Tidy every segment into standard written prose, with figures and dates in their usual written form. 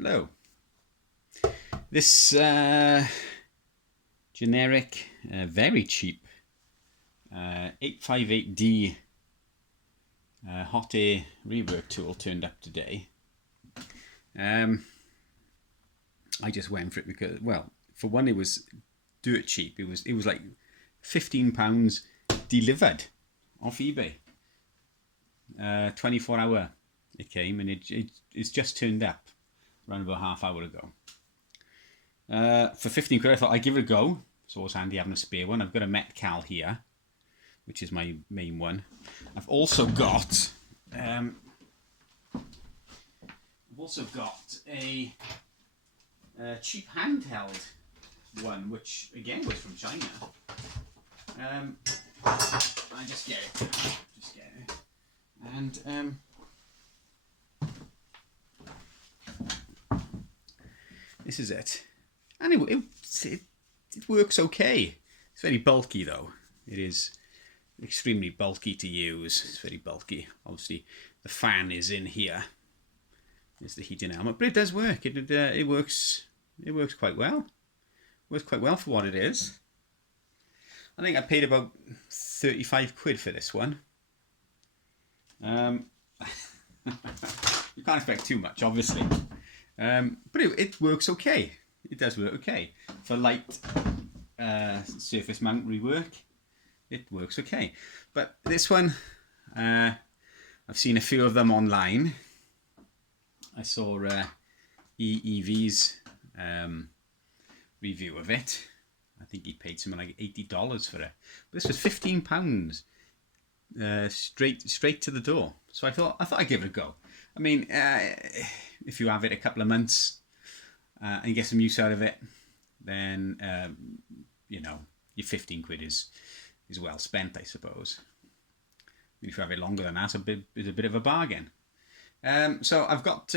Hello. This generic, very cheap 858D hot air rework tool turned up today. I just went for it because, well, for one, it was dirt cheap. It was like £15 delivered off eBay. 24-hour it came, and it's just turned up around about half hour ago. For 15 quid, I thought I'd give it a go. It's always handy having a spare one. I've got a Metcal here, which is my main one. I've also got a cheap handheld one, which again was from China. I just get it, and this is it. And it works okay. It's very bulky though. It is extremely bulky to use. It's very bulky. Obviously, the fan is in here. It's the heating element, but it does work. It works. It works quite well. Works quite well for what it is. I think I paid about 35 quid for this one. You can't expect too much, obviously. But it works okay. It does work okay. For light surface mount rework, it works okay. But this one, I've seen a few of them online. I saw EEV's review of it. I think he paid something like $80 for it. But this was £15 straight to the door. So I thought I'd give it a go. I mean, if you have it a couple of months and get some use out of it, then you know, your 15 quid is well spent, I suppose. If you have it longer than that, it's a bit of a bargain. So I've got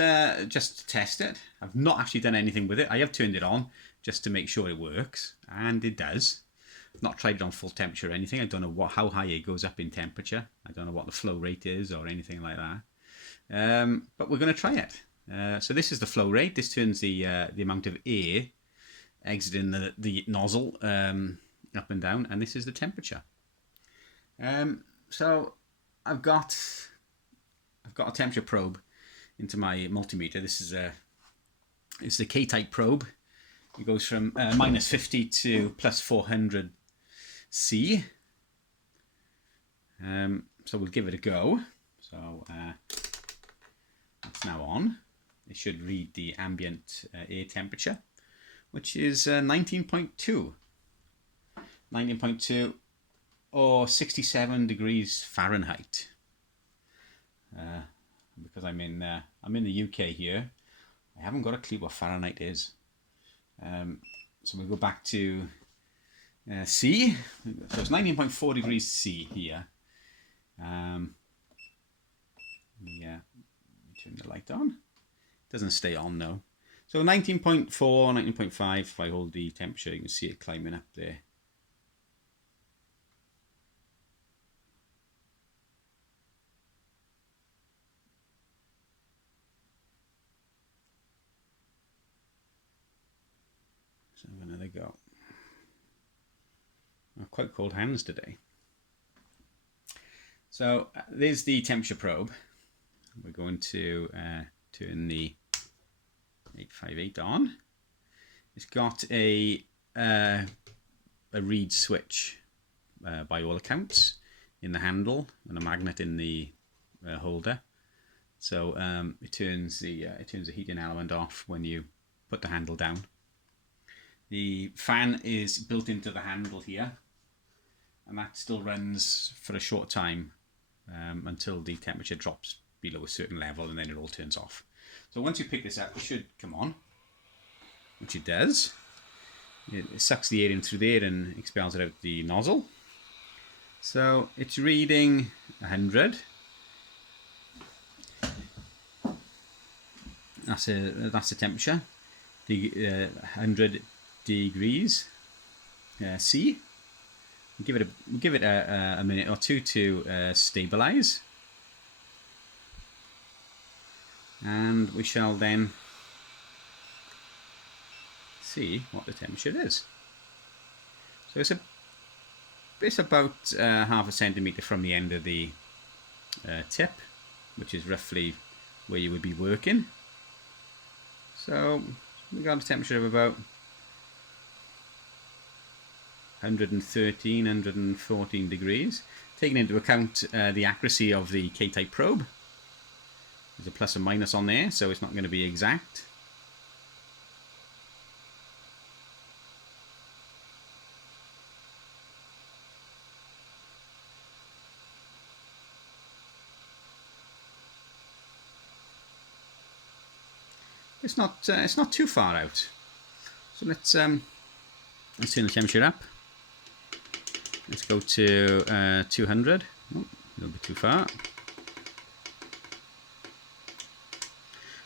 just to test it. I've not actually done anything with it. I have turned it on just to make sure it works, and it does. I've not tried it on full temperature or anything. I don't know how high it goes up in temperature. I don't know what the flow rate is or anything like that. But we're going to try it. So this is the flow rate. This turns the amount of air exiting the nozzle up and down, and this is the temperature. So I've got a temperature probe into my multimeter. This is it's the K-type probe. It goes from minus 50 to plus 400 C. So we'll give it a go. So it's now on. It should read the ambient air temperature, which is 19.2. 19.2 or 67 degrees Fahrenheit. Because I'm in the UK here, I haven't got a clue what Fahrenheit is. So we'll go back to C. So it's 19.4 degrees C here. Yeah, turn the light on. It doesn't stay on though. So 19.4, 19.5. If I hold the temperature, you can see it climbing up there. So another go. Quite cold hands today. So there's the temperature probe. We're going to turn the 858 on. It's got a reed switch by all accounts in the handle and a magnet in the holder. So it turns the heating element off when you put the handle down. The fan is built into the handle here, and that still runs for a short time until the temperature drops below a certain level, and then it all turns off. So once you pick this up, it should come on, which it does. It sucks the air in through there and expels it out the nozzle. So it's reading 100. That's the temperature. The 100 degrees C. Give it a minute or two to stabilize, and we shall then see what the temperature is. So it's about half a centimetre from the end of the tip, which is roughly where you would be working. So we got a temperature of about 113, 114 degrees. Taking into account the accuracy of the K-type probe, there's a plus and minus on there, so it's not going to be exact. It's not too far out. So let's turn the temperature up. Let's go to 200. Oh, a little bit too far.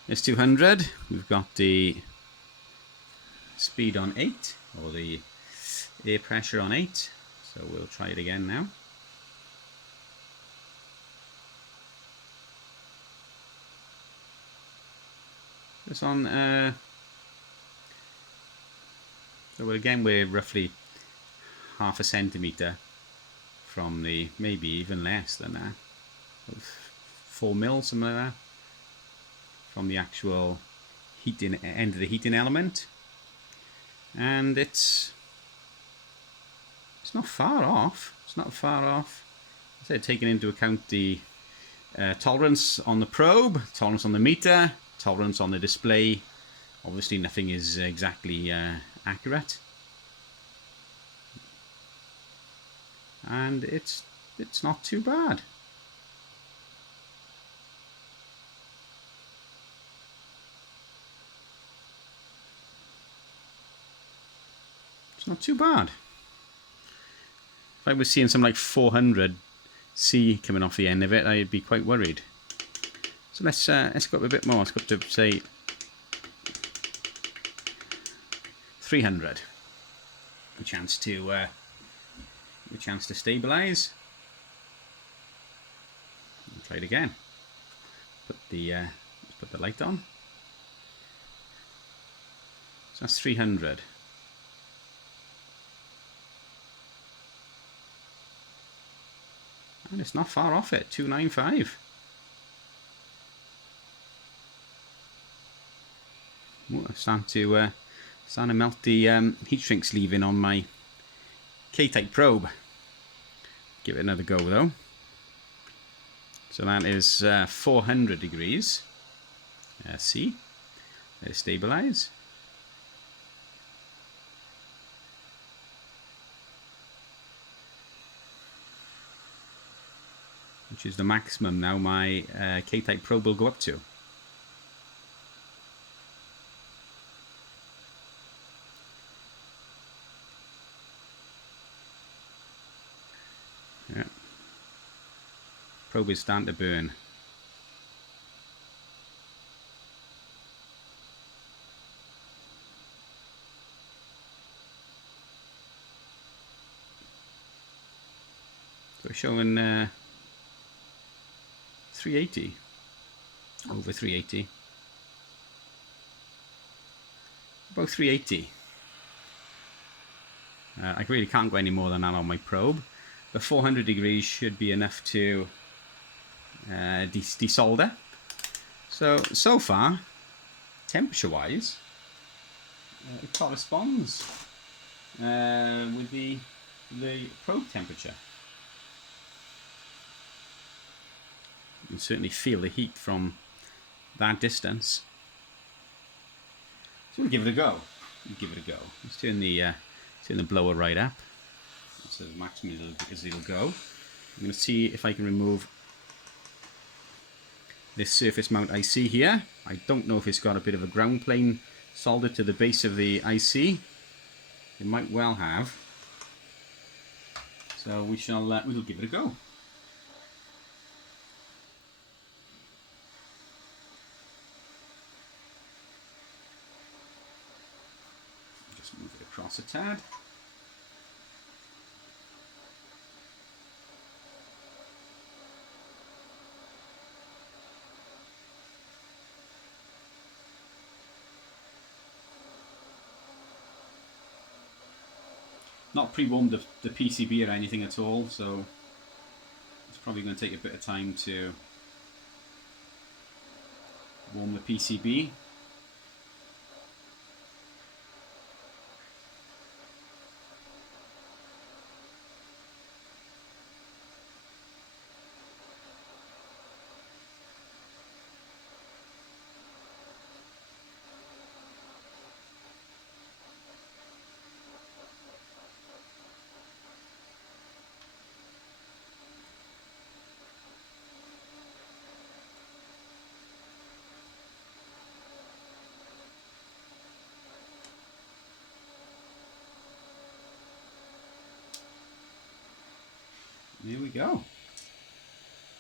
It's 200. We've got the speed on 8, or the air pressure on 8. So we'll try it again now. It's on. So again, we're roughly half a centimetre from the, maybe even less than that, 4 mils, something like that, from the actual heating end of the heating element, and it's not far off. It's not far off. I said, taking into account the tolerance on the probe, tolerance on the meter, tolerance on the display. Obviously, nothing is exactly accurate, and it's not too bad. It's not too bad. If I was seeing something like 400 C coming off the end of it, I'd be quite worried. So let's go up a bit more. Let's go up to, say, 300. A chance to stabilize. We'll try it again. Let's put the light on. So that's 300. And it's not far off it. 295. Oh, starting to melt the heat shrink sleeving on my K-type probe. Give it another go though. So that is 400 degrees C. Let it stabilize. Which is the maximum now my K-type probe will go up to. Yeah. Probe is starting to burn. So it's showing 380, over 380, about 380. I really can't go any more than that on my probe. The 400 degrees should be enough to desolder. So far, temperature-wise, it corresponds with the probe temperature. You can certainly feel the heat from that distance. So we'll give it a go. Let's turn the blower right up. So the maximum as it'll go. I'm going to see if I can remove this surface mount IC here. I don't know if it's got a bit of a ground plane soldered to the base of the IC. It might well have. So we'll give it a go. Just move it across a tad. not pre-warmed the PCB or anything at all, so it's probably going to take a bit of time to warm the PCB. There we go.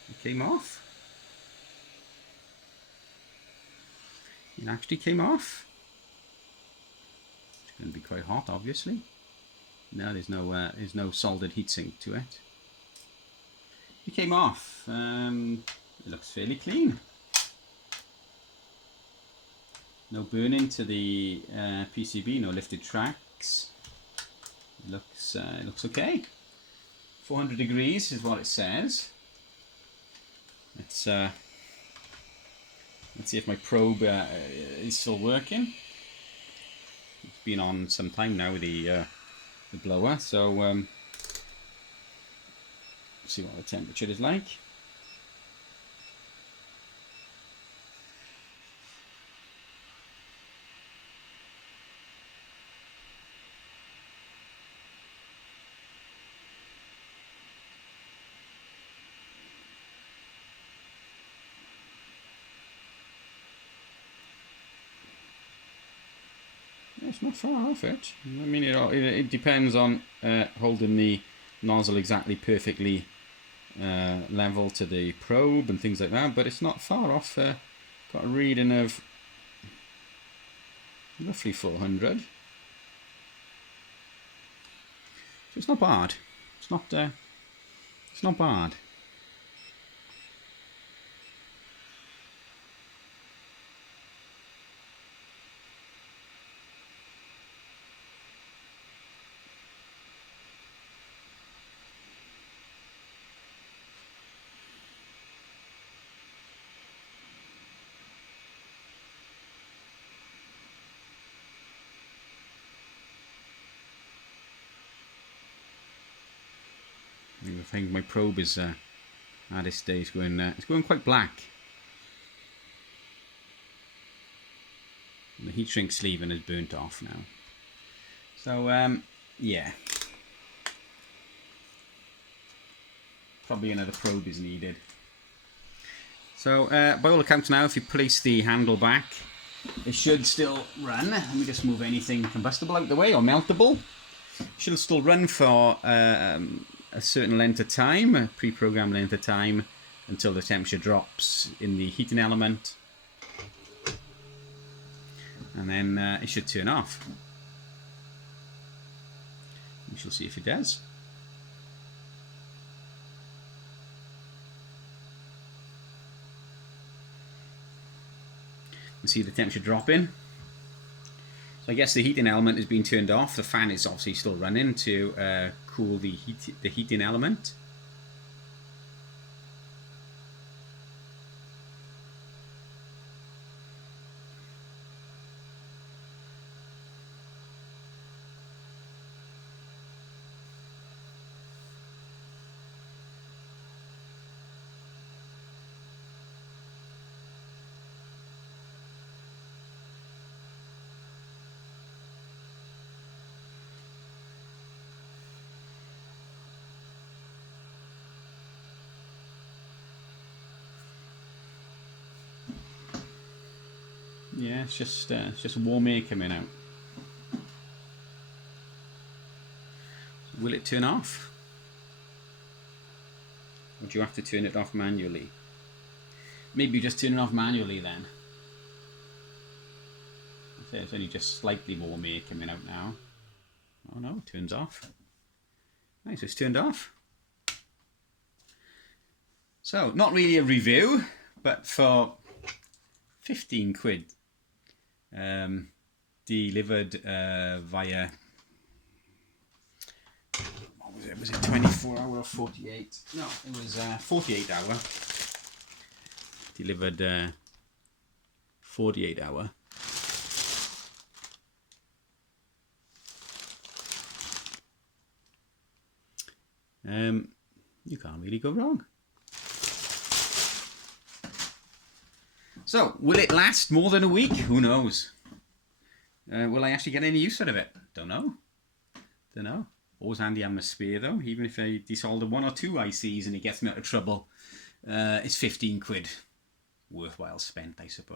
It came off. It actually came off. It's going to be quite hot, obviously. No, there's no soldered heatsink to it. It came off. It looks fairly clean. No burning to the PCB. No lifted tracks. It looks okay. 400 degrees is what it says. Let's see if my probe is still working. It's been on some time now with the blower, so see what the temperature is like. It's not far off it. I mean, it depends on holding the nozzle exactly perfectly level to the probe and things like that, but it's not far off. Got a reading of roughly 400. So it's not bad. It's not bad. I think my probe is at this stage going. It's going quite black. And the heat shrink sleeving is burnt off now. So yeah, probably another probe is needed. So by all accounts now, if you place the handle back, it should still run. Let me just move anything combustible out of the way or meltable. It should still run for a certain length of time, a pre-programmed length of time, until the temperature drops in the heating element, and then it should turn off. We shall see if it does. You see the temperature dropping. So I guess the heating element has been turned off. The fan is obviously still running to cool the heating element. Yeah, it's just warm air coming out. So will it turn off? Or do you have to turn it off manually? Maybe just turn it off manually then. So it's only just slightly warm air coming out now. Oh no, it turns off. Nice, it's turned off. So, not really a review, but for 15 quid, delivered via Was it 24 hour or 48? No, it was 48 hour. Delivered 48 hour. You can't really go wrong. So, will it last more than a week? Who knows? Will I actually get any use out of it? Don't know. Always handy having a spare though. Even if I desolder 1 or 2 ICs and it gets me out of trouble, it's 15 quid. Worthwhile spent, I suppose.